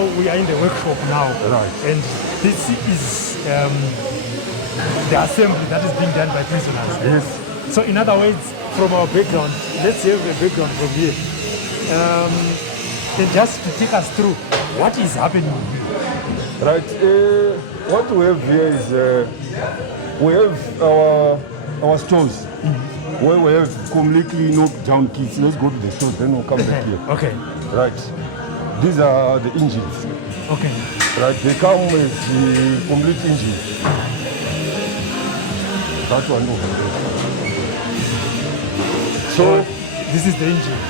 now we are in the workshop now. Right. And this is the assembly that is being done by prisoners. Yes. So in other words, from our background, let's have a background from here. And just to take us through what is happening here. Right. What we have here is we have our stores where we have completely knocked down kits. Let's go to the stores, then we'll come back here. Okay. Right. These are the engines. Okay. Right. They come with the complete engine. That one over there. So this is the engine.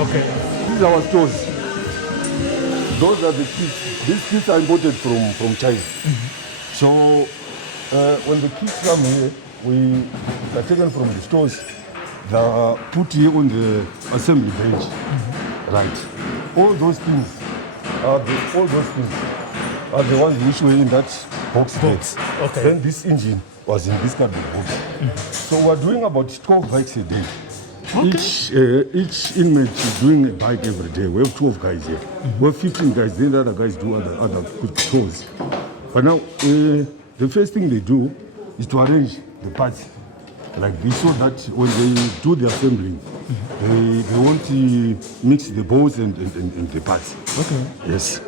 Okay. These are our stores. Those are the kits. These kits are imported from China. So when the kits come here, we are taken from the stores. They are put here on the assembly bench. Right. All those things are the ones which were in that box. Okay. Then this engine was in this kind of box. So we're doing about 12 bikes a day. Okay. Each inmate is doing a bike every day. We have 12 guys here. We have 15 guys. Then the other guys do other chores. But now, the first thing they do is to arrange the parts like this, so that when they do the assembling, they won't mix the bolts and the parts. Okay. Yes.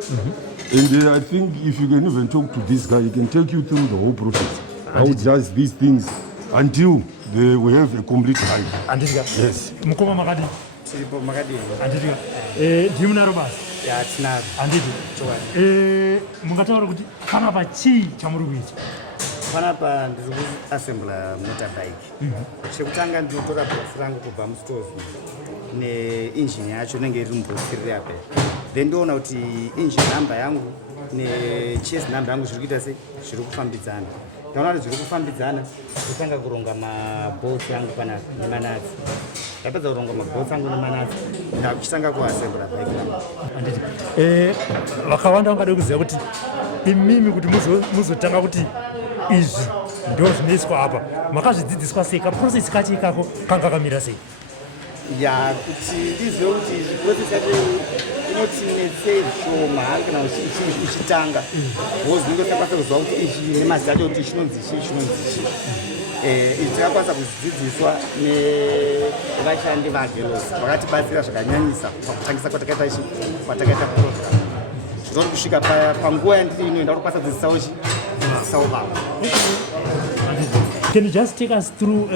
And I think if you can even talk to this guy, he can take you through the whole process. How he does these things until we have a complete bike. Yes. Mukoma Magadi. Tiripo Magadi. Anditika. Ndimuna robas. Ya tinaro. Anditi. Mungataura kuti panapa chii chamuri kuita? Panapa ndiri kuassembla motorbike. Chekutanga ndinotora bhasi rangu kubva mustores neengine yacho inenge iri mubhokisi apa. Then ndoona kuti engine number yangu nechase number yangu zviri kuita sei? Zviri kufambidzana. Ndaona kuti zviri kufambidzana, ndotanga kuronga mabolts yangu pana nemanatsi. Ndapedza kuronga mabolts angu nemanatsi, ndakuchitanga kuassembla bike yangu. Vakawanda vangada kuziva kuti imimi kuti muzotanga kuti izvi ndo zvinoiswa apa, makazvidzidziswa sei? Kaprocess kacho ikako kanga kamira sei? Ya kuti ndizive kuti process yacho inotinetsei shoma kana uchitanga, because ndingosakwanisa kuziva kuti ichi nemazita acho kuti chinonzi chii. Izvi takakwanisa kudzidziswa nevashandi vagelos vakatibatsira zvakanyanyisa pakutangisa kwatakaita program. Zvinoda kusvika panguva yandiri ino ndakukwanisa kudzidzisawo vamwe. Can you just take us through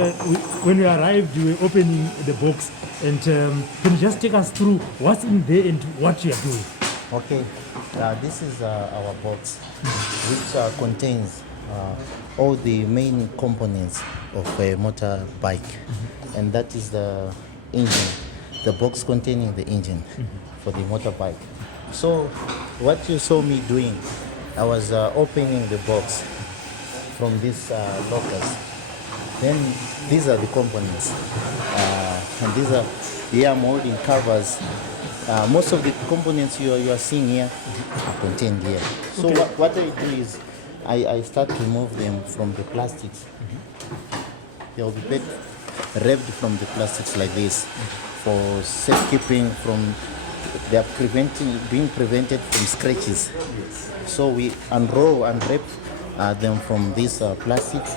when you arrived, you were opening the box, and can you just take us through what's in there and what you are doing? Okay, this is our box, which contains all the main components of a motorbike, and that is the engine, the box containing the engine for the motorbike. So what you saw me doing, I was opening the box from these lockers. Then these are the components, and these are molding covers. Most of the components you are seeing here are contained here. So okay. What I do is I start to remove them from the plastics. They will be wrapped from the plastics like this for safekeeping from. They are being prevented from scratches. So we unroll and wrap them from these plastics.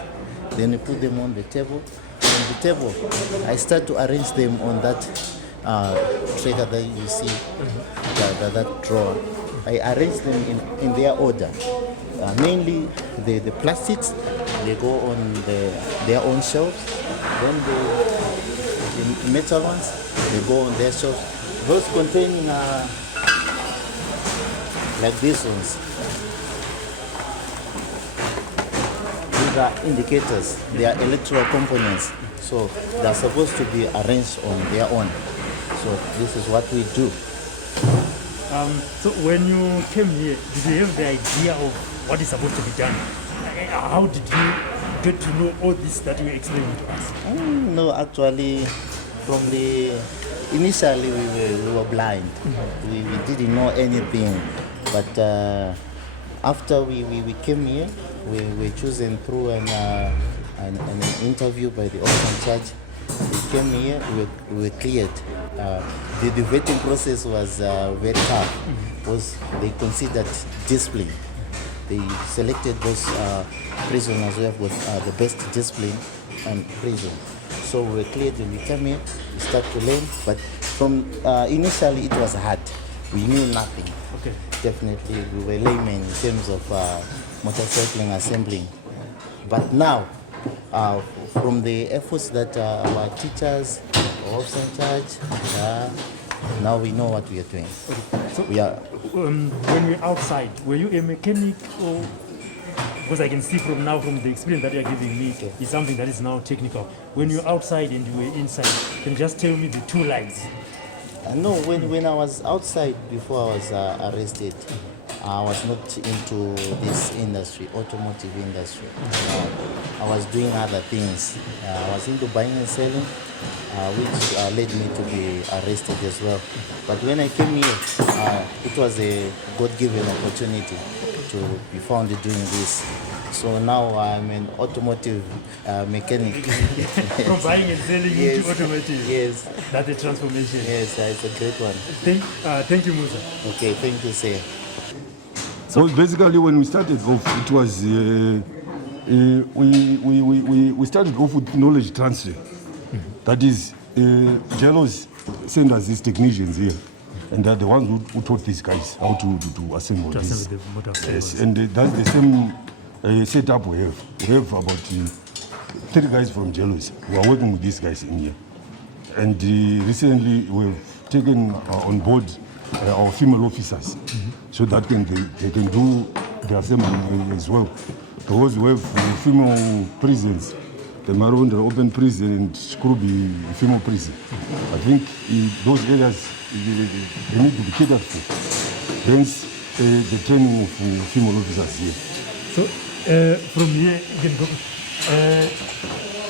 Then we put them on the table. On the table, I start to arrange them on that trigger that you see, that drawer. I arrange them in their order. Mainly the plastics, they go on their own shelves. Then the metal ones, they go on their shelves. Those containing like these ones. These are indicators. They are electrical components. So they are supposed to be arranged on their own. So this is what we do. So when you came here, did you have the idea of what is supposed to be done? How did you get to know all this that you explained to us? No, actually, initially we were blind. We didn't know anything. But after we came here, we were chosen through an interview by the officer in charge. They came here, we were cleared. The vetting process was very tough because they considered discipline. They selected those prisoners who have got the best discipline and prison. So we were cleared when we came here, we started to learn, but from initially it was hard. We knew nothing. Okay. Definitely, we were laymen in terms of motorcycling, assembling. But now, from the efforts that our teachers, our officer in charge, now we know what we are doing. So, We are when you're outside, were you a mechanic or? Because I can see from the experience that you're giving me, is something that is now technical. When you're outside and you were inside, can you just tell me the two lives? no. When I was outside before I was arrested, I was not into this industry, automotive industry. I was doing other things. I was into buying and selling, which led me to be arrested as well. But when I came here, it was a God-given opportunity to be found doing this. So now I'm an automotive mechanic. From buying and selling Yes. into automotive. Yes, That's a transformation. yes, it's a great one. Thank you, Musa. Okay, thank you, sir. So basically, when we started off, it was we started off with knowledge transfer. That is, Jealous send us these technicians here, and they're the ones who taught these guys how to assemble this. The motor Yes, and that's the same setup we have. We have about 3 guys from Jealous who are working with these guys in here. And recently we've taken on board our female officers, so that they can do the assembly as well. Because we have female prisons, the Marunda open prison and Skrubi female prison. I think in those areas they need to be catered for. Hence the training of female officers here. So from here, you can go.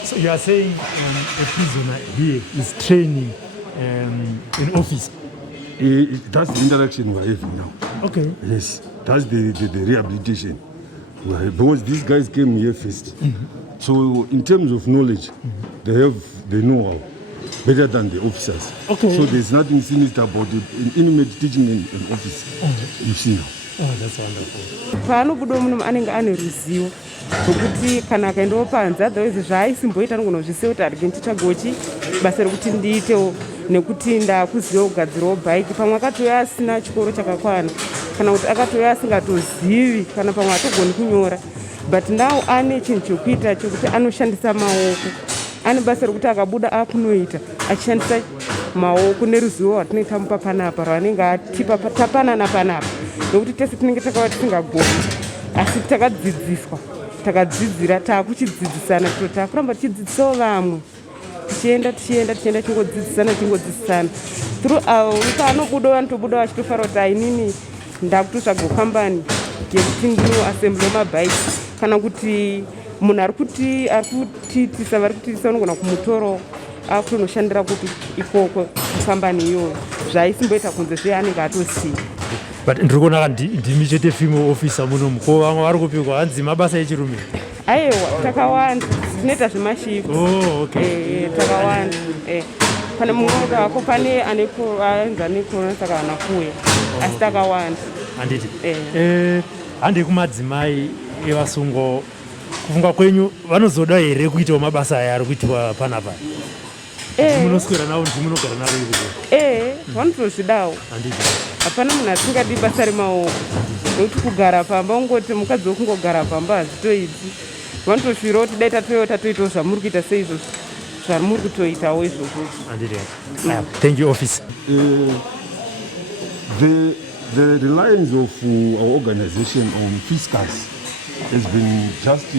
So you are saying a prisoner here is training in office. That's the interaction we're having now. Okay. Yes, that's the rehabilitation. Because these guys came here first. So in terms of knowledge, they have the know-how better than the officers. Okay. So there's nothing sinister about an inmate teaching in an office. You see now. Oh, that's wonderful. paanobuda munhu anenge ane ruzivo zvokuti kana akaendawo panze otherwise zvaayisimboita anogona kuzvisiya kuti arike ndichitsvagawochi basa rekuti ndiitewo nekuti ndakuziva kugadzirawo bhaiki pamwe akatouya asina chikoro chakakwana kana kuti akatouya asingatozivi kana pamwe atogoni kunyora but now ane chinhu chokuita chokuti anoshandisa maoko ane basa rekuti akabuda akunoita achishandisa maoko neruzivo rwatinenge tamupa panapa rwaanenge atipa tapanana panapa nokuti tese tinenge takava tisingagoni asi takadzidziswa takadzidzira taakuchidzidzisana kuti taakuramba tichidzidzisawo vamwe tichienda tingodzidzisana through paanobudawo anotobudawo achitofara kuti ainini ndakutotsvagawo kambani yekuti ndinoassemble mabhaiki kana kuti munhu ari kutitisa vari kutitisa unogona kumutorawo akutonoshandira kuti ikoko kambani iyoyo zvaisimboita kunze zveanenge atosiya. But ndiri kuona ndimi chete female officer munomu ko vamwe vari kupikwa hanzi mabasa echirume. Aiwa takawanda zvinoita zvemashifu. Oh, okay. Takawanda pane mumwe wako pane anenza nekorona saka hana kuuya asi takawanda handiti handei kumadzimai evasungo kufunga kwenyu vanozoda here kuitawo mabasa aya ari kuitwa panapa munoswera navo ndimunogara navo ikoko vanotozvidawo handiti hapana munhu asingadi basa remaoko nokuti kugara pamba ungoti mukadzi wokungogara pamba hazvitoiti vanotosvirawo kuti dai tatoyota toitawo zvamuri kuita seizvozvo zvamuri kutoitawo izvozvo handiti. Thank you, officer. The reliance of our organization on fiscals has been just I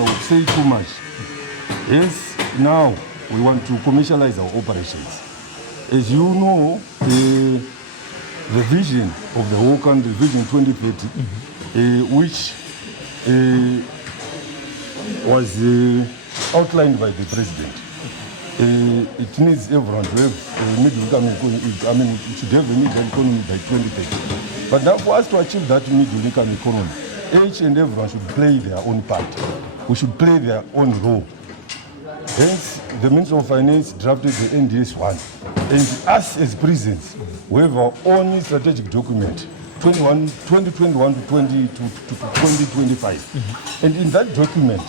would say, too much. Yes, now we want to commercialize our operations. As you know, the vision of the whole country, Vision 2030, which was outlined by the president. It needs everyone to have a middle income economy. It should have a middle economy by 2030. But now for us to achieve that middle income economy, each and everyone should play their own part. We should play their own role. Hence, the Ministry of Finance drafted the NDS-1. And us as prisons, we have our own strategic document, 2021 to 2025. And in that document,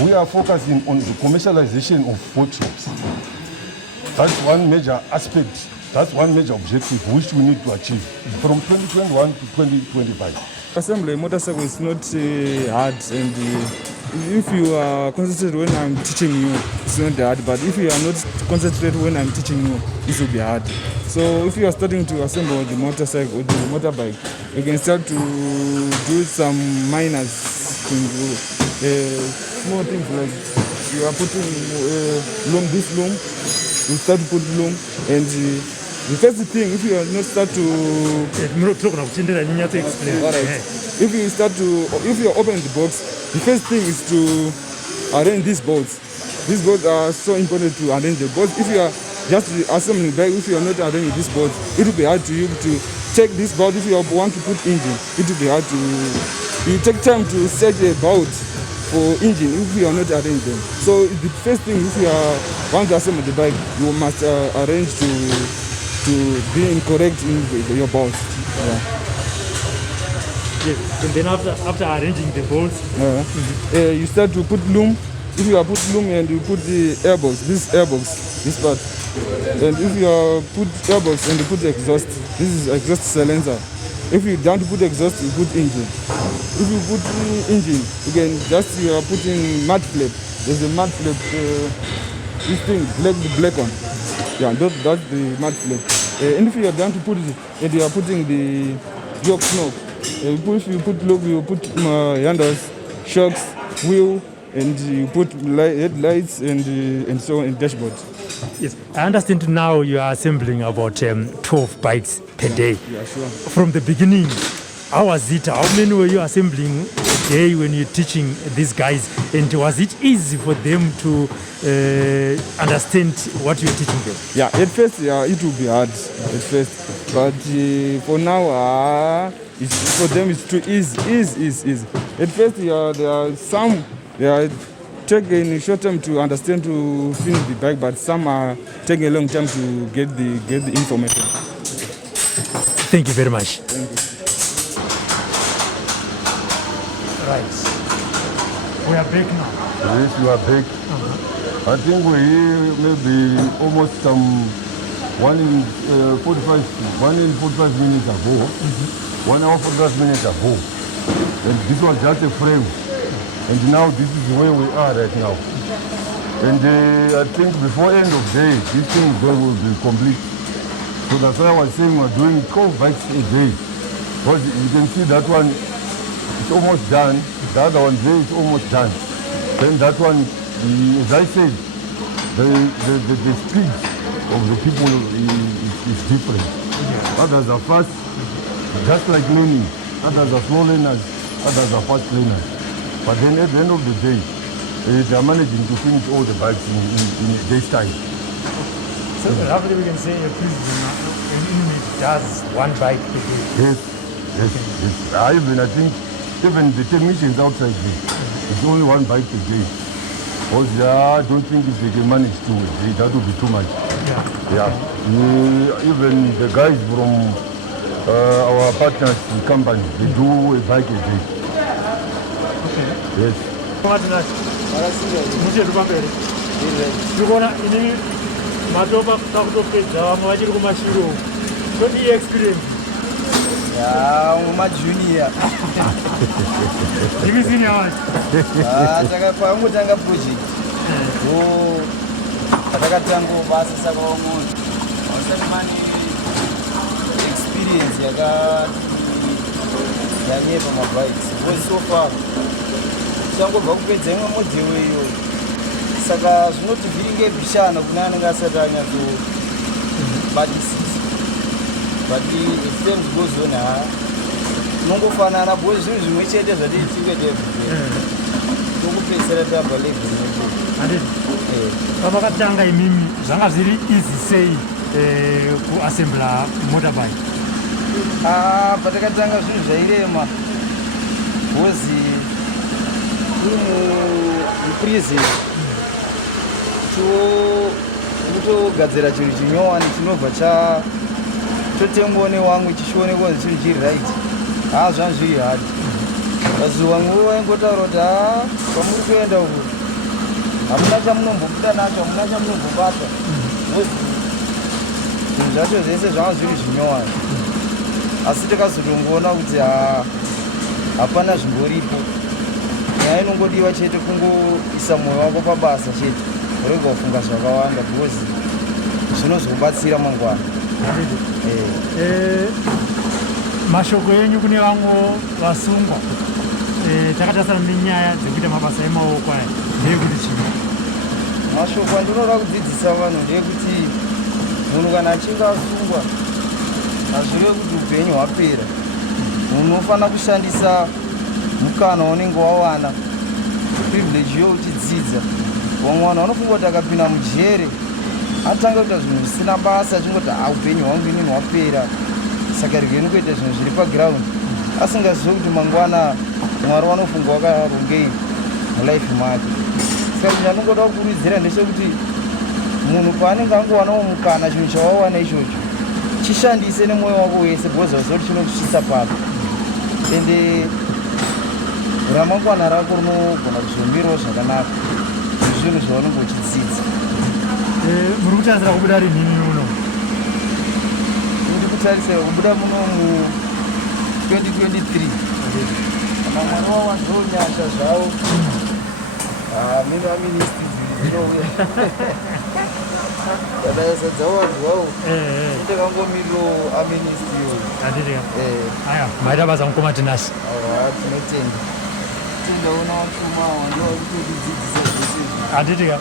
we are focusing on the commercialization of workshops. That's one major aspect, that's one major objective which we need to achieve from 2021 to 2025. Assembly motorcycle is not hard, and if you are concentrated when I'm teaching you, it's not hard, but if you are not concentrated when I'm teaching you, it will be hard. So if you are starting to assemble the motorcycle or the motorbike, you can start to do some minor things, small things like you are putting loom, this loom, you start to put loom, and the first thing, if you are not start to if you start to, if you open the box, the first thing is to arrange these bolts. These bolts are so important to arrange the bolts. If you are just assembling bag, if you are not arranging these bolts, it will be hard to you to check this bolt. If you want to put engine, it will be hard to, you take time to set a bolt for engine if you are not arranging them. So the first thing, if you want to assemble the bike, you must arrange to be incorrect in your bolts. Yes. And then after arranging the bolts, you start to put loom. If you are put loom and you put the airbox, this part, and if you put airbox and you put exhaust, this is exhaust silencer. If you don't put exhaust, you put engine. If you put engine, you can just, you are putting mud flap. There's a mud flap, this thing, black one. Yeah, that's the mud flap. And if you are done to put it, and you are putting the yoke smoke, if you put look, you put handles, shocks, wheel, and you put headlights and so on, and dashboard. Yes, I understand now you are assembling about 12 bikes per day. Yeah, sure. From the beginning, how was it? How many were you assembling a day when you're teaching these guys? And was it easy for them to understand what you're teaching them? Yeah, at first, it will be hard at first. But for now, for them it's too easy. At first, there are some, they are taking a short time to understand, to finish the bike, but some are taking a long time to get the information. Thank you very much. Thank you. Right. We are back now. Yes, you are back. I think we're here maybe almost 1 in 45 minutes ago, 1 hour 45 minutes ago. And this was just a frame. And now this is where we are right now. And I think before end of day, this thing will be complete. So that's why I was saying we're doing 12 bikes a day. But you can see that one, it's almost done. The other one there is almost done. Then that one, as I said, the speed of the people is different. Others are fast, just like learning. Others are slow learners, others are fast learners. But then at the end of the day, they are managing to finish all the bikes in a day's time. So roughly we can say a prison, an inmate does 1 bike a day. Yes. I think even the technicians outside here, it's only 1 bike a day. Because I don't think if they can manage to, that would be too much. Yeah. Even the guys from our partners company, they do a bike a day. Yes. What do you experience? I'm a junior. Give me senior one. Takapangutanga project. Takatango basa saka omuntu. Osemani experience yanyeva mabikes. Because so far changobva kupedza imwe modhero iyo. Saka zvinoti vhiringe bishana kuna anenge asati anyazobatisisa. But if things goes on, nongofanana boy zvinhu zvimwe chete zvatiitika tokupedzisira tabalevheni. Pamakatanga imimi zvanga zviri easy sei kuassembla motorbike? Patakatanga zvinhu zvairema bhozi uri muprison kutogadzira chinhu chinyowani chinobva totengwa newangu chichionekwa kuti chinhu chiri right zvanhu zviri hadi pazuva nguva vaingotaura kuti kwamuri kuenda uku hamuna chamunombobuda nacho hamuna chamunombobata zvinhu zvacho zvese zvanga zviri zvinyowani asi takazotongoona kuti hapana zvimboripo nyaya inongodiwa chete kungoisa mwoyo wako pabasa chete urega kufunga zvakawanda because zvinozobatsira mangwana. Mashoko enyu kune vamwe vasungwa takatasana nenyaya dzekuita mabasa emaoko aya ndeyekuti chii? Mashoko andinoda kudzidzisa vanhu ndeyekuti munhu kana achinge asungwa hazvirevi kuti upenyu hwapera. Munhu unofana kushandisa mukana unenge wawana privilege youchidzidza. Vamwe vanhu vanofunga kuti akapinda mujere atanga kuita zvinhu zvisina basa achingoti upenyu hwangu inini hwapera saka rigeni kuita zvinhu zviri paground asingazivi kuti mangwana Mwari wanofunga wakarongei mulife make. Saka kuti anongoda kukurudzira ndechekuti munhu paanenge angowanawo mukana chinhu chawawana ichocho chishandise nemwoyo wako wese because waziva chinokusvitsa papo ende ramangwana rako rinogona kuzomirawo zvakanaka zvinhu zvaunenge uchidzidza. Muri kutarisira kubuda rinhini muno? Ndiri kutarisira kubuda muno mu2023 kana mwana wawanzonyasha zvawo mimi vaministri dzirinouya kana yasadzawo vanhu vawo indakangomiriro aministri iyoyo. Aya maita basa mukoma tinasi tinotenda tindaona washoma wandowa kutokudzidzisa zvese izvi. Hatitika